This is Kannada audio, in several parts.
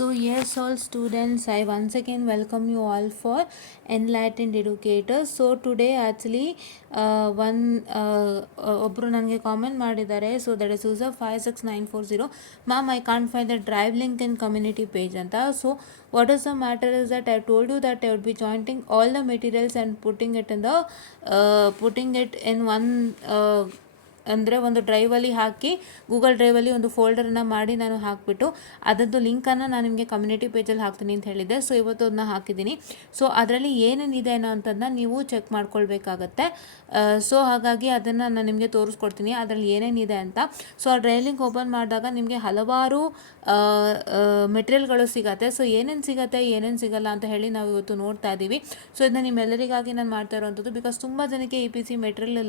So yes, all students, I once again welcome you all for Enlightened Educators. So today actually ಒಬ್ಬರು ನನಗೆ ಕಾಮೆಂಟ್ ಮಾಡಿದ್ದಾರೆ. So that is user 56940. Ma'am, I can't find the drive link in community page ಅಂತ. So what is the matter is that I told you that I would be jointing all the materials and putting it in one ಅಂದರೆ ಒಂದು ಡ್ರೈವಲ್ಲಿ ಹಾಕಿ, ಗೂಗಲ್ ಡ್ರೈವಲ್ಲಿ ಒಂದು ಫೋಲ್ಡರನ್ನು ಮಾಡಿ ನಾನು ಹಾಕಿಬಿಟ್ಟು ಅದರದ್ದು ಲಿಂಕನ್ನು ನಾನು ನಿಮಗೆ ಕಮ್ಯುನಿಟಿ ಪೇಜಲ್ಲಿ ಹಾಕ್ತೀನಿ ಅಂತ ಹೇಳಿದ್ದೆ. ಸೊ ಇವತ್ತು ಅದನ್ನ ಹಾಕಿದ್ದೀನಿ. ಸೊ ಅದರಲ್ಲಿ ಏನೇನಿದೆ ಅನ್ನೋ ಅಂಥದ್ದನ್ನ ನೀವು ಚೆಕ್ ಮಾಡ್ಕೊಳ್ಬೇಕಾಗತ್ತೆ. ಸೊ ಹಾಗಾಗಿ ಅದನ್ನು ನಾನು ನಿಮಗೆ ತೋರಿಸ್ಕೊಡ್ತೀನಿ ಅದರಲ್ಲಿ ಏನೇನಿದೆ ಅಂತ. ಸೊ ಆ ಡ್ರೈವ್ ಲಿಂಕ್ ಓಪನ್ ಮಾಡಿದಾಗ ನಿಮಗೆ ಹಲವಾರು ಮೆಟೀರಿಯಲ್ಗಳು ಸಿಗತ್ತೆ. ಸೊ ಏನೇನು ಸಿಗತ್ತೆ, ಏನೇನು ಸಿಗಲ್ಲ ಅಂತ ಹೇಳಿ ನಾವು ಇವತ್ತು ನೋಡ್ತಾ ಇದ್ದೀವಿ. ಸೊ ಇದನ್ನ ನಿಮ್ಮೆಲ್ಲರಿಗಾಗಿ ನಾನು ಮಾಡ್ತಾ ಇರೋವಂಥದ್ದು. ಬಿಕಾಸ್ ತುಂಬ ಜನಕ್ಕೆ ಇ ಪಿ ಸಿ ಮೆಟೀರಿಯಲ್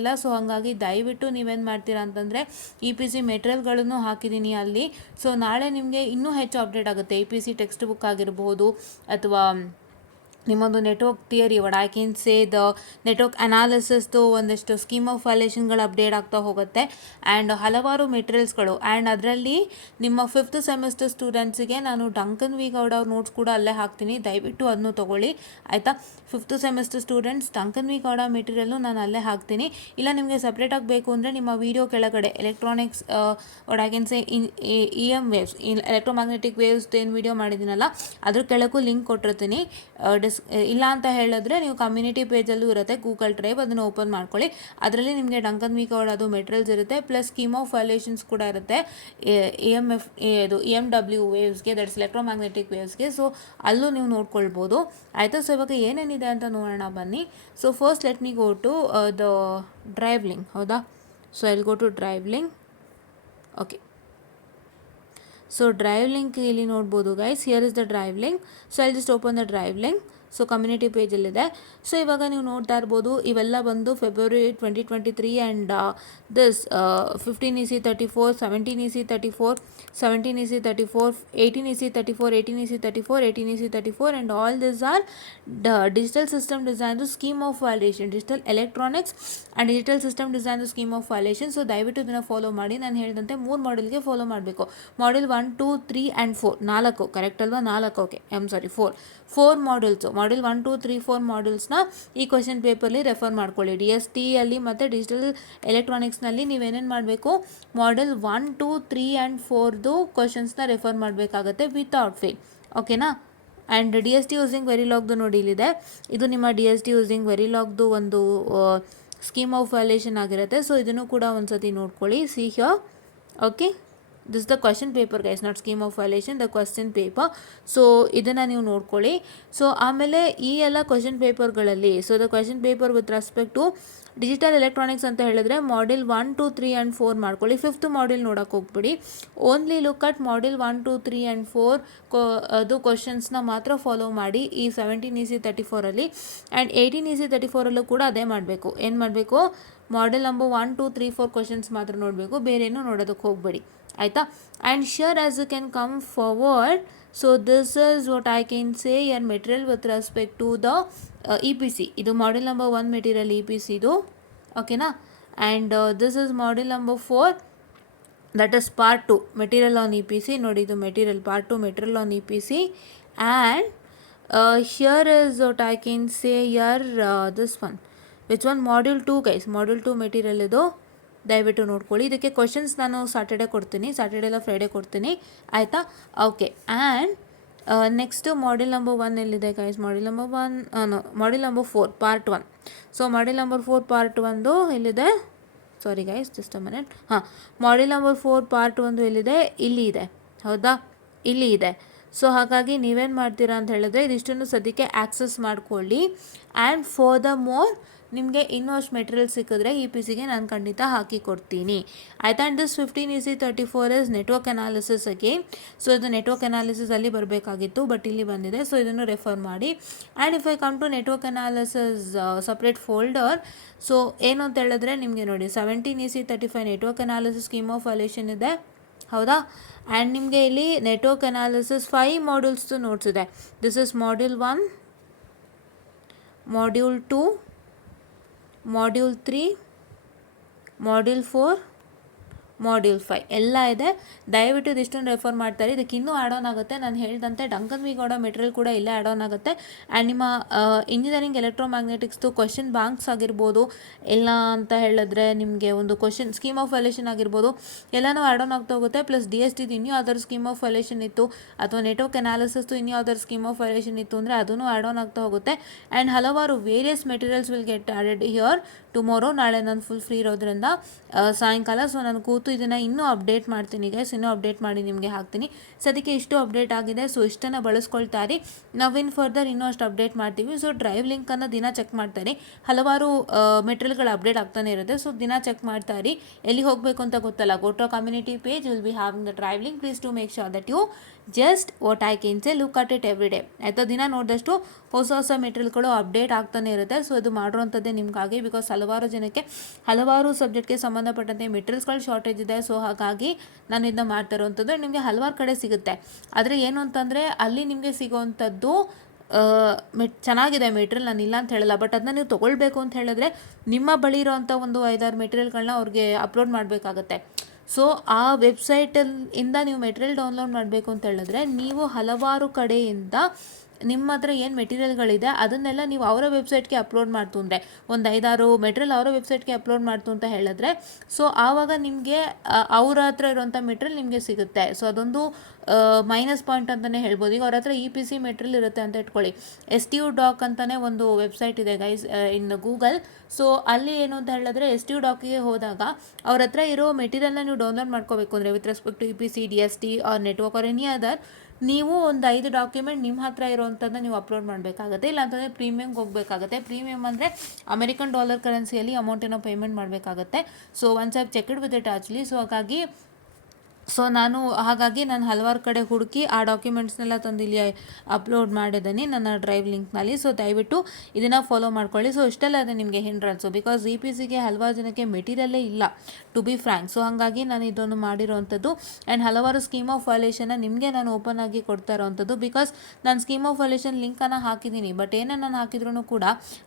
ಇಲ್ಲ. ಸೊ ಹಾಗಾಗಿ ದಯವಿಟ್ಟು ನೀವೇನು ಮಾಡ್ತೀರಾ ಅಂತಂದರೆ ಇ ಪಿ ಸಿ ಮೆಟೀರಿಯಲ್ಗಳನ್ನು ಹಾಕಿದ್ದೀನಿ ಅಲ್ಲಿ. ಸೊ ನಾಳೆ ನಿಮಗೆ ಇನ್ನೂ ಹೆಚ್ಚು ಅಪ್ಡೇಟ್ ಆಗುತ್ತೆ. E P C text book ಆಗಿರ್ಬೋದು ಅಥವಾ ನಿಮ್ಮೊಂದು network theory, what I can say the network ಅನಾಲಿಸಿಸ್ದು ಒಂದಷ್ಟು ಸ್ಕೀಮ್ ಆಫ್ ವ್ಯಾಲ್ಯೂಷನ್ಗಳು ಅಪ್ಡೇಟ್ ಆಗ್ತಾ ಹೋಗುತ್ತೆ. ಆ್ಯಂಡ್ ಹಲವಾರು ಮೆಟೀರಿಯಲ್ಸ್ಗಳು. ಆ್ಯಂಡ್ ಅದರಲ್ಲಿ ನಿಮ್ಮ 5th ಸೆಮಿಸ್ಟರ್ ಸ್ಟೂಡೆಂಟ್ಸಿಗೆ ನಾನು ಡಂಕನ್ ವಿ ಗೌಡ ಅವ್ರ ನೋಟ್ಸ್ ಕೂಡ ಅಲ್ಲೇ ಹಾಕ್ತೀನಿ. ದಯವಿಟ್ಟು ಅದನ್ನು ತೊಗೊಳ್ಳಿ, ಆಯಿತಾ. 5th ಸೆಮಿಸ್ಟರ್ ಸ್ಟೂಡೆಂಟ್ಸ್ ಡಂಕನ್ ವಿ ಗೌಡ ಮೆಟೀರಿಯಲ್ಲು ನಾನು ಅಲ್ಲೇ ಹಾಕ್ತೀನಿ. ಇಲ್ಲ ನಿಮಗೆ ಸಪ್ರೇಟಾಗಿ ಬೇಕು ಅಂದರೆ ನಿಮ್ಮ ವಿಡಿಯೋ ಕೆಳಗಡೆ electronics what I can say E M waves, electromagnetic waves ಏನು ವಿಡಿಯೋ ಮಾಡಿದ್ದೀನಲ್ಲ ಅದ್ರ ಕೆಳಗೂ ಲಿಂಕ್ ಕೊಟ್ಟಿರ್ತೀನಿ. ಇಲ್ಲ ಅಂತ ಹೇಳಿದ್ರೆ ನೀವು ಕಮ್ಯುನಿಟಿ ಪೇಜಲ್ಲೂ ಇರುತ್ತೆ ಗೂಗಲ್ ಡ್ರೈವ್, ಅದನ್ನು ಓಪನ್ ಮಾಡ್ಕೊಳ್ಳಿ. ಅದರಲ್ಲಿ ನಿಮಗೆ ಡಂಕನ್ ವಿ ಗೌಡ ಅದು ಮೆಟೀರಿಯಲ್ಸ್ ಇರುತ್ತೆ, ಪ್ಲಸ್ ಸ್ಕೀಮ್ ಆಫ್ ವ್ಯಾಲ್ಯೂಷನ್ಸ್ ಕೂಡ ಇರುತ್ತೆ ಇ ಎಮ್ ಡಬ್ಲ್ಯೂ ವೇವ್ಸ್ಗೆ, ದಟ್ಸ್ ಎಲೆಕ್ಟ್ರೋಮ್ಯಾಗ್ನೆಟಿಕ್ ವೇವ್ಸ್ಗೆ. ಸೊ ಅಲ್ಲೂ ನೀವು ನೋಡ್ಕೊಳ್ಬೋದು, ಆಯಿತಾ. ಸೊ ಇವಾಗ ಏನೇನಿದೆ ಅಂತ ನೋಡೋಣ ಬನ್ನಿ. So first let me go to the drive link. ಹೌದಾ? So I'll go to drive link. Okay, so drive link ಇಲ್ಲಿ ನೋಡ್ಬೋದು guys. Here is the drive link. So I'll just open the drive link. So community ಪೇಜಲ್ಲಿದೆ. ಸೊ ಇವಾಗ ನೀವು ನೋಡ್ತಾ ಇರ್ಬೋದು, ಇವೆಲ್ಲ ಬಂದು February 2023 and this 15EC34, 17EC34, 17EC34, 18EC34, 18EC34, 18EC34 and all these are the digital system design scheme of violation, digital electronics and digital system design scheme of violation. So ದಯವಿಟ್ಟು ಇದನ್ನು ಫಾಲೋ ಮಾಡಿ. ನಾನು ಹೇಳಿದಂತೆ 3 ಮಾಡೆಲ್ಗೆ ಫಾಲೋ ಮಾಡಬೇಕು. ಮಾಡೆಲ್ 1, 2, 3 ಆ್ಯಂಡ್ 4, 4 ಕರೆಕ್ಟ್ ಅಲ್ವಾ? 4, ಓಕೆ, ಫೋರ್ ಮಾಡೆಲ್ಸು, ಮಾಡೆಲ್ 1, 2, 3, 4 ಮಾಡೆಲ್ಸ್ನ ಈ ಕ್ವಶನ್ ಪೇಪರ್ಲಿ ರೆಫರ್ ಮಾಡ್ಕೊಳ್ಳಿ. ಡಿ ಎಸ್ ಟಿಯಲ್ಲಿ ಮತ್ತು ಡಿಜಿಟಲ್ ಎಲೆಕ್ಟ್ರಾನಿಕ್ಸ್ನಲ್ಲಿ ನೀವೇನೇನು ಮಾಡಬೇಕು, ಮಾಡೆಲ್ 1, 2, 3 ಆ್ಯಂಡ್ 4ದು ಕ್ವಶನ್ಸ್ನ ರೆಫರ್ ಮಾಡಬೇಕಾಗತ್ತೆ ವಿತೌಟ್ ಫೇಲ್, ಓಕೆನಾ. And D S T using ವೆರಿಲಾಗ್ದು ನೋಡಿ ಇಲ್ಲಿದೆ. ಇದು ನಿಮ್ಮ ಡಿ ಎಸ್ ಟಿ ಯೂಸಿಂಗ್ ವೆರಿಲಾಗ್ದು ಒಂದು ಸ್ಕೀಮ್ ಆಫ್ ವ್ಯಾಲ್ಯೂಷನ್ ಆಗಿರುತ್ತೆ. ಸೊ ಇದನ್ನು ಕೂಡ ಒಂದು ಸತಿ ನೋಡ್ಕೊಳ್ಳಿ. See here, okay, this the question paper guys, not scheme of valuation, the question paper. So ಇದನ್ನು ನೀವು ನೋಡ್ಕೊಳ್ಳಿ. ಸೊ ಆಮೇಲೆ ಈ ಎಲ್ಲ ಕ್ವಶನ್ ಪೇಪರ್ಗಳಲ್ಲಿ, so the question paper with respect to digital electronics ಅಂತ ಹೇಳಿದ್ರೆ ಮಾಡೆಲ್ 1, 2, 3 ಆ್ಯಂಡ್ 4 ಮಾಡ್ಕೊಳ್ಳಿ. 5th ಮಾಡೆಲ್ ನೋಡೋಕೆ ಹೋಗ್ಬಿಡಿ. Only look at model 1, 2, 3 and 4 ಅದು ಕ್ವಶನ್ಸ್ನ ಮಾತ್ರ ಫಾಲೋ ಮಾಡಿ ಈ 17EC34ಅಲ್ಲಿ. ಆ್ಯಂಡ್ 18EC34ಅಲ್ಲೂ ಕೂಡ ಅದೇ ಮಾಡಬೇಕು. ಏನು ಮಾಡಬೇಕು, ಮಾಡೆಲ್ ನಂಬರ್ 1, 2, 3, 4 ಕ್ವಶನ್ಸ್ ಮಾತ್ರ ನೋಡಬೇಕು, ಬೇರೇನೂ ನೋಡೋದಕ್ಕೆ ಹೋಗಬೇಡಿ, ಆಯಿತಾ. And sure as you can come forward. So this is what I can say your material with respect to the E P C. ಇದು model number 1 material E P ಸಿದು, ಓಕೆನಾ. And this is model number 4, that is part 2 material on E P C. ನೋಡಿ, ಇದು material part 2 material on E P C. And here is what I can say your this one, which one, module 2 guys, module 2 material ಇದು, ದಯವಿಟ್ಟು ನೋಡ್ಕೊಳ್ಳಿ. ಇದಕ್ಕೆ ಕ್ವಶನ್ಸ್ ನಾನು ಸಾಟರ್ಡೆ ಕೊಡ್ತೀನಿ, ಸಾಟರ್ಡೆ ಇಲ್ಲ ಫ್ರೈಡೇ ಕೊಡ್ತೀನಿ, ಆಯಿತಾ. Okay, and next model number 1 ಎಲ್ಲಿದೆ guys? Model number 1 model number 4 part 1. So model number 4 part 1 ಎಲ್ಲಿದೆ? Sorry guys, just a minute. ಹಾಂ, ಮಾಡೆಲ್ ನಂಬರ್ 4 ಪಾರ್ಟ್ 1 ಎಲ್ಲಿದೆ? ಇಲ್ಲಿ ಇದೆ, ಹೌದಾ, ಇಲ್ಲಿ ಇದೆ. ಸೊ ಹಾಗಾಗಿ ನೀವೇನು ಮಾಡ್ತೀರಾ ಅಂತ ಹೇಳಿದ್ರೆ ಇದಿಷ್ಟನ್ನು ಸದ್ಯಕ್ಕೆ ಆ್ಯಕ್ಸಸ್ ಮಾಡ್ಕೊಳ್ಳಿ. ಆ್ಯಂಡ್ ಫಾರ್ ದ ಮೋರ್ ನಿಮಗೆ ಇನ್ನೂ ಅಷ್ಟು ಮೆಟೀರಿಯಲ್ ಸಿಕ್ಕಿದ್ರೆ ಇ ಪಿ ಸಿಗೆ ನಾನು ಖಂಡಿತ ಹಾಕಿ ಕೊಡ್ತೀನಿ, ಆಯಿತಾ. And this 15EC34 is network analysis again. So ಇದು ನೆಟ್ವರ್ಕ್ ಅನಾಲಿಸಿಸಲ್ಲಿ ಬರಬೇಕಾಗಿತ್ತು, ಬಟ್ ಇಲ್ಲಿ ಬಂದಿದೆ. ಸೊ ಇದನ್ನು ರೆಫರ್ ಮಾಡಿ. And if I come to network analysis separate folder, so ಏನು ಅಂತ ಹೇಳಿದ್ರೆ ನಿಮಗೆ ನೋಡಿ 17EC35 network analysis scheme of valuation ಇದೆ, ಹೌದಾ. ಆ್ಯಂಡ್ ನಿಮಗೆ ಇಲ್ಲಿ ನೆಟ್ವರ್ಕ್ ಅನಾಲಿಸಿಸ್ 5 ಮಾಡ್ಯೂಲ್ಸ್ದು ನೋಟ್ಸ್ ಇದೆ. This is module 1, module 2, module 3, module 4, module 5 ಎಲ್ಲ ಇದೆ. ದಯವಿಟ್ಟು ಇದಿಷ್ಟನ್ನು ರೆಫರ್ ಮಾಡ್ತಾರೆ. ಇದಕ್ಕೆ ಇನ್ನೂ ಆ್ಯಡ್ ಆನ್ ಆಗುತ್ತೆ. ನಾನು ಹೇಳಿದಂತೆ ಡಂಕನ್ ವಿ ಗೌಡ ಮೆಟೀರಿಯಲ್ ಕೂಡ ಇಲ್ಲೇ ಆ್ಯಡ್ ಆನ್ ಆಗುತ್ತೆ. ಆ್ಯಂಡ್ ನಿಮ್ಮ ಇಂಜಿನಿಯರಿಂಗ್ ಎಲೆಕ್ಟ್ರೋಮ್ಯಾಗ್ನೆಟಿಕ್ಸ್ದು ಕ್ವಶನ್ ಬ್ಯಾಂಕ್ಸ್ ಆಗಿರ್ಬೋದು, ಇಲ್ಲ ಅಂತ ಹೇಳಿದ್ರೆ ನಿಮಗೆ ಒಂದು ಕ್ವಶನ್ ಸ್ಕೀಮ್ ಆಫ್ ವ್ಯಾಲ್ಯೂಷನ್ ಆಗಿರ್ಬೋದು, ಎಲ್ಲನೂ ಆ್ಯಡ್ ಆನ್ ಆಗ್ತಾ ಹೋಗುತ್ತೆ. ಪ್ಲಸ್ ಡಿ ಎಸ್ ಟಿದು ಇನ್ನೂ ಯಾವ್ದಾದ್ರು ಸ್ಕೀಮ್ ಆಫ್ ವ್ಯಾಲ್ಯೂಷನ್ ಇತ್ತು, ಅಥವಾ ನೆಟ್ವರ್ಕ್ ಅನಾಲಿಸಿಸ್ದು ಇನ್ನೂ ಯಾವ್ದಾದ್ರು ಸ್ಕೀಮ್ ಆಫ್ ವ್ಯಾಲ್ಯೂಷನ್ ಇತ್ತು ಅಂದರೆ ಅದನ್ನು ಆ್ಯಡ್ ಆನ್ ಆಗ್ತಾ ಹೋಗುತ್ತೆ. ಆ್ಯಂಡ್ ಹಲವಾರು various materials will get added here tomorrow. ನಾಳೆ ನಾನು ಫುಲ್ ಫ್ರೀ ಇರೋದ್ರಿಂದ ಸಾಯಂಕಾಲ, ಸೊ ನಾನು ಕೂತು ಇದನ್ನು ಇನ್ನೂ ಅಪ್ಡೇಟ್ ಮಾಡ್ತೀನಿ ಗೈಸ್, ಇನ್ನೂ ಅಪ್ಡೇಟ್ ಮಾಡಿ ನಿಮಗೆ ಹಾಕ್ತೀನಿ. ಸದ್ಯಕ್ಕೆ ಇಷ್ಟು ಅಪ್ಡೇಟ್ ಆಗಿದೆ, ಸೊ ಇಷ್ಟನ್ನು ಬಳಸ್ಕೊಳ್ತಾರೆ. ನಾವಿನ್ ಫರ್ದರ್ ಇನ್ನೂ ಅಷ್ಟು ಅಪ್ಡೇಟ್ ಮಾಡ್ತೀವಿ. ಸೊ ಡ್ರೈವ್ ಲಿಂಕನ್ನು ದಿನ ಚೆಕ್ ಮಾಡ್ತಾರೆ. ಹಲವಾರು ಮೆಟೀರಿಯಲ್ಗಳು ಅಪ್ಡೇಟ್ ಆಗ್ತಾನೆ ಇರುತ್ತೆ, ಸೊ ದಿನ ಚೆಕ್ ಮಾಡ್ತಾರೆ. ಎಲ್ಲಿ ಹೋಗಬೇಕು ಅಂತ ಗೊತ್ತಲ್ಲ, go to community page, will be having the drive link. Please to make sure that you just what I can say look at it every day. ಆಯಿತಾ, ದಿನ ನೋಡಿದಷ್ಟು ಹೊಸ ಹೊಸ ಮೆಟೀರಿಯಲ್ಗಳು ಅಪ್ಡೇಟ್ ಆಗ್ತಾನೆ ಇರುತ್ತೆ. ಸೊ ಇದು ಮಾಡಿರೋಂಥದ್ದೇ ನಿಮಗಾಗಿ, ಬಿಕಾಸ್ ಹಲವಾರು ಜನಕ್ಕೆ ಹಲವಾರು ಸಬ್ಜೆಕ್ಟ್ಗೆ ಸಂಬಂಧಪಟ್ಟಂತೆ ಮೆಟೀರಿಯಲ್ಸ್ಗಳು ಶಾರ್ಟೇಜ್ ಇದೆ. ಸೊ ಹಾಗಾಗಿ ನಾನು ಇದನ್ನ ಮಾಡ್ತಾ ಇರೋವಂಥದ್ದು. ನಿಮಗೆ ಹಲವಾರು ಕಡೆ ಸಿಗುತ್ತೆ, ಆದರೆ ಏನು ಅಂತಂದರೆ ಅಲ್ಲಿ ನಿಮಗೆ ಸಿಗೋವಂಥದ್ದು ಚೆನ್ನಾಗಿದೆ ಮೆಟೀರಿಯಲ್, ನಾನು ಇಲ್ಲ ಅಂತ ಹೇಳಲ್ಲ. ಬಟ್ ಅದನ್ನ ನೀವು ತೊಗೊಳ್ಬೇಕು ಅಂತ ಹೇಳಿದ್ರೆ ನಿಮ್ಮ ಬಳಿ ಇರೋವಂಥ ಒಂದು 5-6 ಮೆಟೀರಿಯಲ್ಗಳನ್ನ ಅವ್ರಿಗೆ ಅಪ್ಲೋಡ್ ಮಾಡಬೇಕಾಗತ್ತೆ. ಸೊ ಆ ವೆಬ್ಸೈಟಿಂದ ನೀವು ಮೆಟೀರಿಯಲ್ ಡೌನ್ಲೋಡ್ ಮಾಡಬೇಕು ಅಂತ ಹೇಳಿದ್ರೆ ನೀವು ಹಲವಾರು ಕಡೆಯಿಂದ ನಿಮ್ಮ ಹತ್ರ ಏನು ಮೆಟೀರಿಯಲ್ಗಳಿದೆ ಅದನ್ನೆಲ್ಲ ನೀವು ಅವರ ವೆಬ್ಸೈಟ್ಗೆ ಅಪ್ಲೋಡ್ ಮಾಡ್ತು ಅಂದರೆ, ಒಂದು 5-6 ಮೆಟೀರಿಯಲ್ ಅವರ ವೆಬ್ಸೈಟ್ಗೆ ಅಪ್ಲೋಡ್ ಮಾಡ್ತು ಅಂತ ಹೇಳಿದ್ರೆ, ಸೊ ಆವಾಗ ನಿಮಗೆ ಅವ್ರ ಹತ್ರ ಇರೋಂಥ ಮೆಟೀರಿಯಲ್ ನಿಮಗೆ ಸಿಗುತ್ತೆ. ಸೊ ಅದೊಂದು ಮೈನಸ್ ಪಾಯಿಂಟ್ ಅಂತಲೇ ಹೇಳ್ಬೋದು. ಈಗ ಅವ್ರ ಹತ್ರ EPC ಮೆಟೀರಿಯಲ್ ಇರುತ್ತೆ ಅಂತ ಇಟ್ಕೊಳ್ಳಿ, STU ಡಾಕ್ ಅಂತಲೇ ಒಂದು ವೆಬ್ಸೈಟ್ ಇದೆ ಗೈಸ್ ಇನ್ ಗೂಗಲ್. ಸೊ ಅಲ್ಲಿ ಏನು ಅಂತ ಹೇಳಿದ್ರೆ STU ಡಾಕಿಗೆ ಹೋದಾಗ ಅವ್ರ ಹತ್ರ ಇರೋ ಮೆಟೀರಿಯಲ್ನ ನೀವು ಡೌನ್ಲೋಡ್ ಮಾಡ್ಕೋಬೇಕು ಅಂದರೆ with respect to EPC, DST or network or any other, ನೀವು ಒಂದು 5 ಡಾಕ್ಯುಮೆಂಟ್ ನಿಮ್ಮ ಹತ್ರ ಇರೋವಂಥದ್ದನ್ನ ನೀವು ಅಪ್ಲೋಡ್ ಮಾಡಬೇಕಾಗುತ್ತೆ. ಇಲ್ಲ ಅಂತಂದರೆ ಪ್ರೀಮಿಯಮ್ಗೆ ಹೋಗಬೇಕಾಗುತ್ತೆ. ಪ್ರೀಮಿಯಮ್ ಅಂದರೆ ಅಮೆರಿಕನ್ ಡಾಲರ್ ಕರೆನ್ಸಿಯಲ್ಲಿ ಅಮೌಂಟನ್ನು ಪೇಮೆಂಟ್ ಮಾಡಬೇಕಾಗುತ್ತೆ. So once I have checked with it actually. So ಹಾಗಾಗಿ ನಾನು ಹಲವಾರು ಕಡೆ ಹುಡುಕಿ ಆ ಡಾಕ್ಯುಮೆಂಟ್ಸ್ನೆಲ್ಲ ತಂದು ಇಲ್ಲಿ ಅಪ್ಲೋಡ್ ಮಾಡಿದ್ದೀನಿ ನನ್ನ ಡ್ರೈವ್ ಲಿಂಕ್ನಲ್ಲಿ. ಸೊ ದಯವಿಟ್ಟು ಇದನ್ನು ಫಾಲೋ ಮಾಡ್ಕೊಳ್ಳಿ. ಸೊ ಇಷ್ಟೆಲ್ಲ ಇದೆ ನಿಮಗೆ ಹಿಂಡ್ರನ್ಸು, ಬಿಕಾಸ್ EPCಗೆ ಹಲವಾರು ಜನಕ್ಕೆ ಮೆಟೀರಿಯಲ್ಲೇ ಇಲ್ಲ ಟು ಬಿ ಫ್ರ್ಯಾಂಕ್. ಸೊ ಹಾಗಾಗಿ ನಾನು ಇದನ್ನು ಮಾಡಿರೋವಂಥದ್ದು. ಆ್ಯಂಡ್ ಹಲವಾರು ಸ್ಕೀಮ್ ಆಫ್ ವ್ಯಾಲ್ಯೂಷನ್ನ ನಿಮಗೆ ನಾನು ಓಪನ್ ಆಗಿ ಕೊಡ್ತಾ ಇರೋವಂಥದ್ದು, ಬಿಕಾಸ್ ನಾನು ಸ್ಕೀಮ್ ಆಫ್ ವ್ಯಾಲ್ಯೂಷನ್ ಲಿಂಕನ್ನು ಹಾಕಿದ್ದೀನಿ. ಬಟ್ ಏನೇ ನಾನು ಹಾಕಿದ್ರೂ ಕೂಡ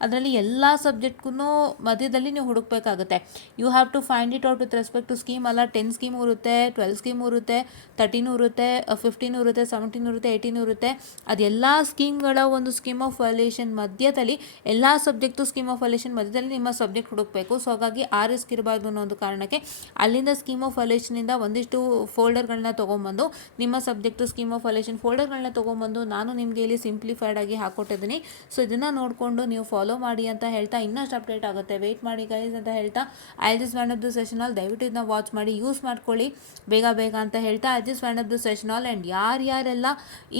ಅದರಲ್ಲಿ ಎಲ್ಲ ಸಬ್ಜೆಕ್ಟ್ಗೂ ಮಧ್ಯದಲ್ಲಿ ನೀವು ಹುಡುಕಬೇಕಾಗುತ್ತೆ. You have to find it out with respect to scheme. ಅಲ್ಲ 10 ಸ್ಕೀಮ್ ಇರುತ್ತೆ, 12 ಸ್ಕೀಮ್ ಇರುತ್ತೆ, 13 ಇರುತ್ತೆ, 15 ಇರುತ್ತೆ, 17 ಇರುತ್ತೆ, 18 ಇರುತ್ತೆ. ಅದೆಲ್ಲ ಸ್ಕೀಮ್ಗಳ ಒಂದು ಸ್ಕೀಮ್ ಆಫ್ ವ್ಯಾಲ್ಯೂಷನ್ ಮಧ್ಯದಲ್ಲಿ, ಎಲ್ಲ ಸಬ್ಜೆಕ್ಟು ಸ್ಕೀಮ್ ಆಫ್ ವ್ಯಾಲ್ಯೂಷನ್ ಮಧ್ಯದಲ್ಲಿ ನಿಮ್ಮ ಸಬ್ಜೆಕ್ಟ್ ಹುಡುಕಬೇಕು. ಸೊ ಹಾಗಾಗಿ ರಿಸ್ಕ್ ಇರಬಾರ್ದು ಅನ್ನೋ ಒಂದು ಕಾರಣಕ್ಕೆ ಅಲ್ಲಿಂದ ಸ್ಕೀಮ್ ಆಫ್ ವ್ಯಾಲ್ಯೂಷನಿಂದ ಒಂದಿಷ್ಟು ಫೋಲ್ಡರ್ಗಳನ್ನ ತೊಗೊಂಬಂದು ನಿಮ್ಮ ಸಬ್ಜೆಕ್ಟು ಸ್ಕೀಮ್ ಆಫ್ ವ್ಯಾಲ್ಯೂಷನ್ ಫೋಲ್ಡರ್ಗಳನ್ನ ತೊಗೊಂಬಂದು ನಾನು ನಿಮಗೆ ಇಲ್ಲಿ ಸಿಂಪ್ಲಿಫೈಡ್ ಆಗಿ ಹಾಕೊಟ್ಟಿದ್ದೀನಿ. ಸೊ ಇದನ್ನು ನೋಡಿಕೊಂಡು ನೀವು ಫಾಲೋ ಮಾಡಿ ಅಂತ ಹೇಳ್ತಾ, ಇನ್ನಷ್ಟು ಅಪ್ಡೇಟ್ ಆಗುತ್ತೆ, ವೆಯ್ಟ್ ಮಾಡಿ ಗೈಸ್ ಅಂತ ಹೇಳ್ತಾ, I just wind up the session all. ದಯವಿಟ್ಟು ಇದನ್ನ ವಾಚ್ ಮಾಡಿ ಯೂಸ್ ಮಾಡ್ಕೊಳ್ಳಿ ಬೇಗ ಅಂತ ಹೇಳ್ತಾ, I just wind up the session all. And ಯಾರೆಲ್ಲ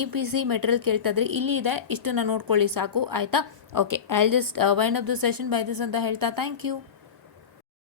EPC ಮೆಟೀರಿಯಲ್ ಕೇಳ್ತಾ ಇದ್ರಿ, ಇಲ್ಲಿ ಇದೆ, ಇಷ್ಟನ್ನು ನೋಡ್ಕೊಳ್ಳಿ ಸಾಕು. ಆಯಿತಾ? Okay, I just wind up the session by this ಅಂತ ಹೇಳ್ತಾ, ಥ್ಯಾಂಕ್ ಯು.